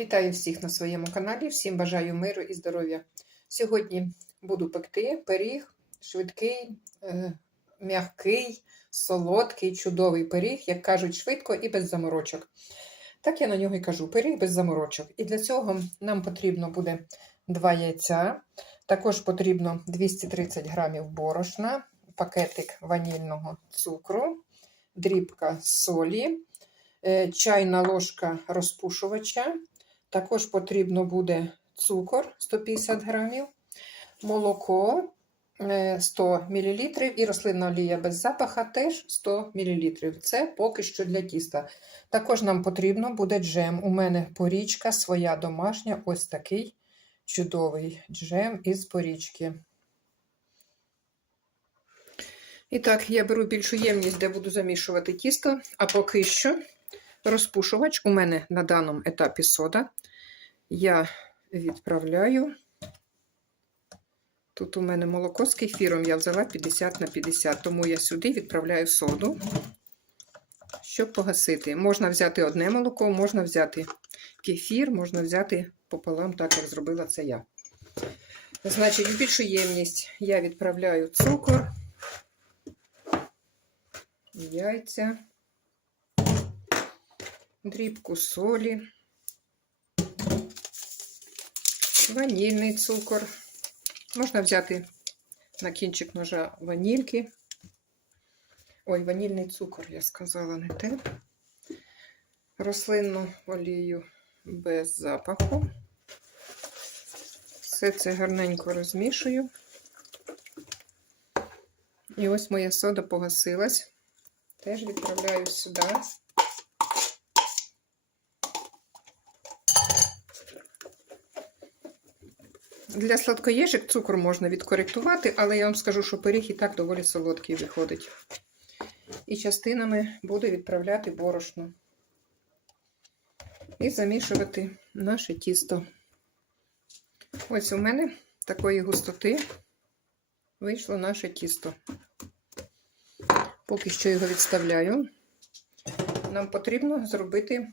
Вітаю всіх на своєму каналі. Всім бажаю миру і здоров'я. Сьогодні буду пекти пиріг, швидкий, е, м'який, солодкий, чудовий пиріг, як кажуть, швидко і без заморочок. Так я на нього і кажу: пиріг без заморочок. І для цього нам потрібно буде 2 яйця, також потрібно 230 грамів борошна, пакетик ванільного цукру, дрібка солі. е, Чайна ложка розпушувача, також потрібно буде цукор 150 грамів, молоко е, 100 мл і рослинна олія без запаха теж 100 мл. Це поки що для тіста. Також нам потрібно буде джем. У мене порічка своя домашня, ось такий чудовий джем із порічки. І так, я беру більшу ємність, де буду замішувати тісто, а поки що розпушувач у мене на даному етапі сода. Я відправляю. Тут у мене молоко з кефіром я взяла 50 на 50, тому я сюди відправляю соду, щоб погасити. Можна взяти одне молоко, можна взяти кефір, можна взяти пополам, так як зробила це я. Значить, в більшу ємність я відправляю цукор, яйця, дрібку солі, ванільний цукор. Можна взяти на кінчик ножа ванільки. Ой, ванільний цукор, я сказала, не те. Рослинну олію без запаху. Все це гарненько розмішую. І ось моя сода погасилась. Теж відправляю сюди. Для сладкоєжик цукор можна відкоректувати, але я вам скажу, що пиріг і так доволі солодкий виходить. І частинами буду відправляти борошно. І замішувати наше тісто. Ось у мене такої густоти вийшло наше тісто. Поки що його відставляю. Нам потрібно зробити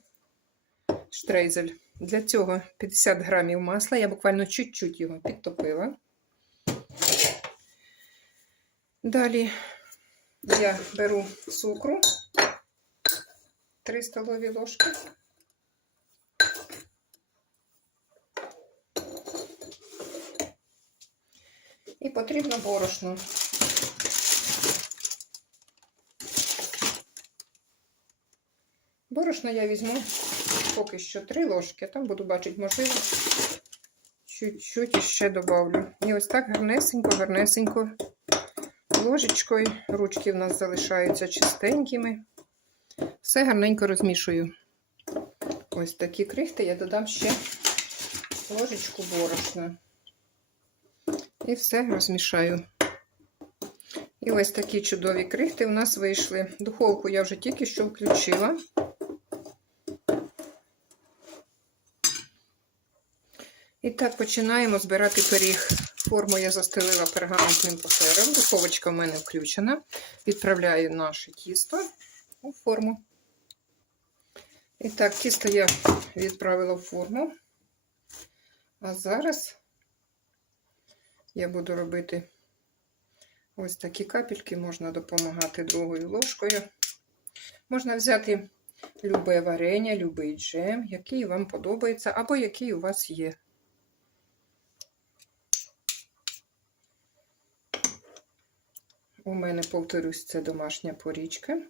штрейзель. Для цього 50 грамів масла. Я буквально чуть-чуть його підтопила. Далі я беру цукру 3 столові ложки. І потрібно борошно. Борошно я візьму поки що 3 ложки, там буду бачити, можливо, чуть-чуть ще добавлю. І ось так гарнесенько, гарнесенько ложечкою. Ручки в нас залишаються чистенькими. Все гарненько розмішую. Ось такі крихти я додам ще ложечку борошна. І все розмішаю. І ось такі чудові крихти у нас вийшли. Духовку я вже тільки що включила. І так починаємо збирати пиріг. Форму я застелила пергаментним папером. Духовочка в мене включена. Відправляю наше тісто у форму. І так, тісто я відправила в форму. А зараз я буду робити ось такі капельки, можна допомагати другою ложкою. Можна взяти любе варення, любий джем, який вам подобається, або який у вас є. У мене, повторюсь, це домашня порічка.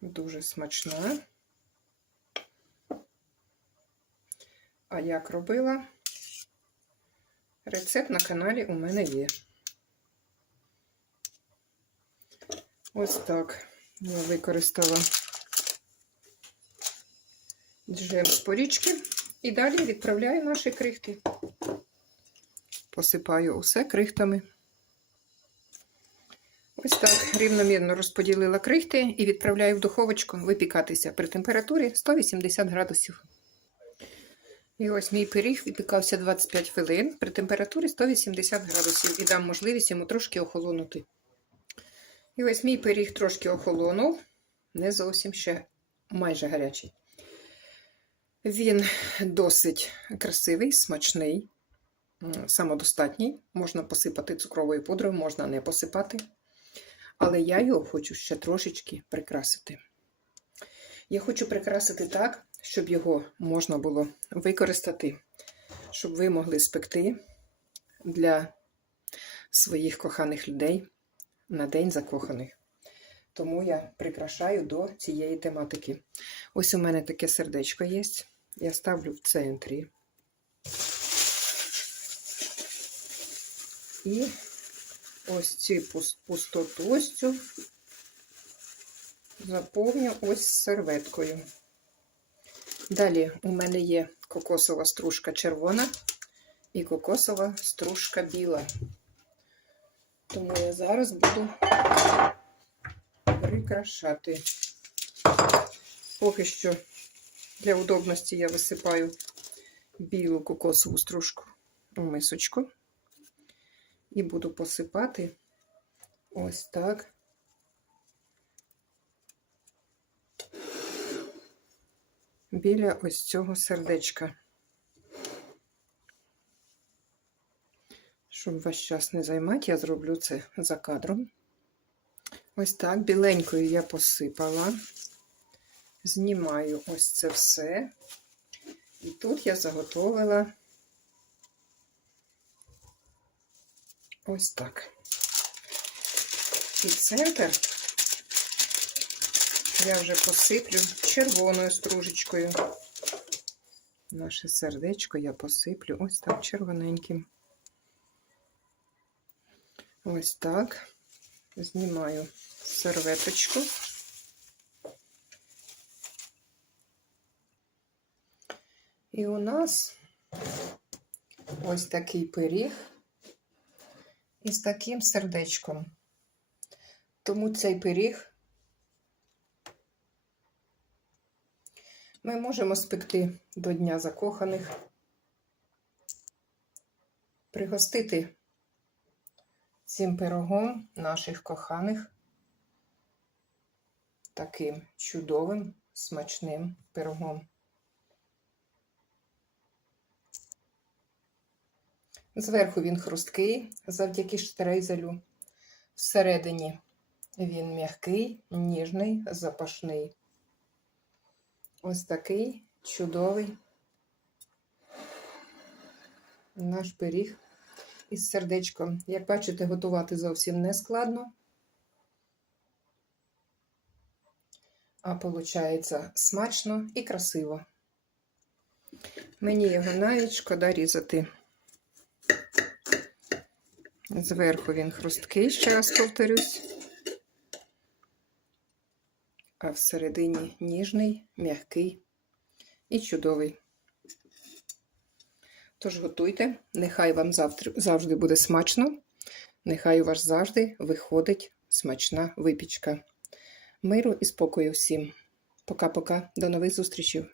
Дуже смачна. А як робила? Рецепт на каналі у мене є. Ось так я використала джем з порічки. І далі відправляю наші крихти. Посипаю усе крихтами. Ось так рівномірно розподілила крихти і відправляю в духовочку випікатися при температурі 180 градусів. І ось мій пиріг випікався 25 хвилин при температурі 180 градусів і дам можливість йому трошки охолонути. І ось мій пиріг трошки охолонув, не зовсім ще майже гарячий. Він досить красивий, смачний, самодостатній. Можна посипати цукровою пудрою, можна не посипати. Але я його хочу ще трошечки прикрасити. Я хочу прикрасити так, щоб його можна було використати, щоб ви могли спекти для своїх коханих людей на День закоханих. Тому я прикрашаю до цієї тематики. Ось у мене таке сердечко є. Я ставлю в центрі. І ось цю пустоту ось цю заповню ось серветкою. Далі у мене є кокосова стружка червона і кокосова стружка біла. Тому я зараз буду прикрашати. Поки що для удобності я висипаю білу кокосову стружку у мисочку і буду посипати ось так. Біля ось цього сердечка. Щоб ваш час не займати, я зроблю це за кадром. Ось так, біленькою я посипала. Знімаю ось це все. І тут я заготовила ось так. І центр я вже посиплю червоною стружечкою. Наше сердечко я посиплю ось так червоненьким. Ось так. Знімаю серветочку. І у нас ось такий пиріг із таким сердечком. Тому цей пиріг ми можемо спекти до Дня закоханих, пригостити цим пирогом наших коханих таким чудовим смачним пирогом. Зверху він хрусткий завдяки штрейзелю. Всередині він м'який, ніжний, запашний. Ось такий чудовий наш пиріг із сердечком. Як бачите, готувати зовсім не складно. А виходить смачно і красиво. Мені його навіть шкода різати. Зверху він хрусткий, ще раз повторюсь, а всередині ніжний, м'який і чудовий. Тож готуйте, нехай вам завжди буде смачно, нехай у вас завжди виходить смачна випічка. Миру і спокою всім. Пока-пока, до нових зустрічей!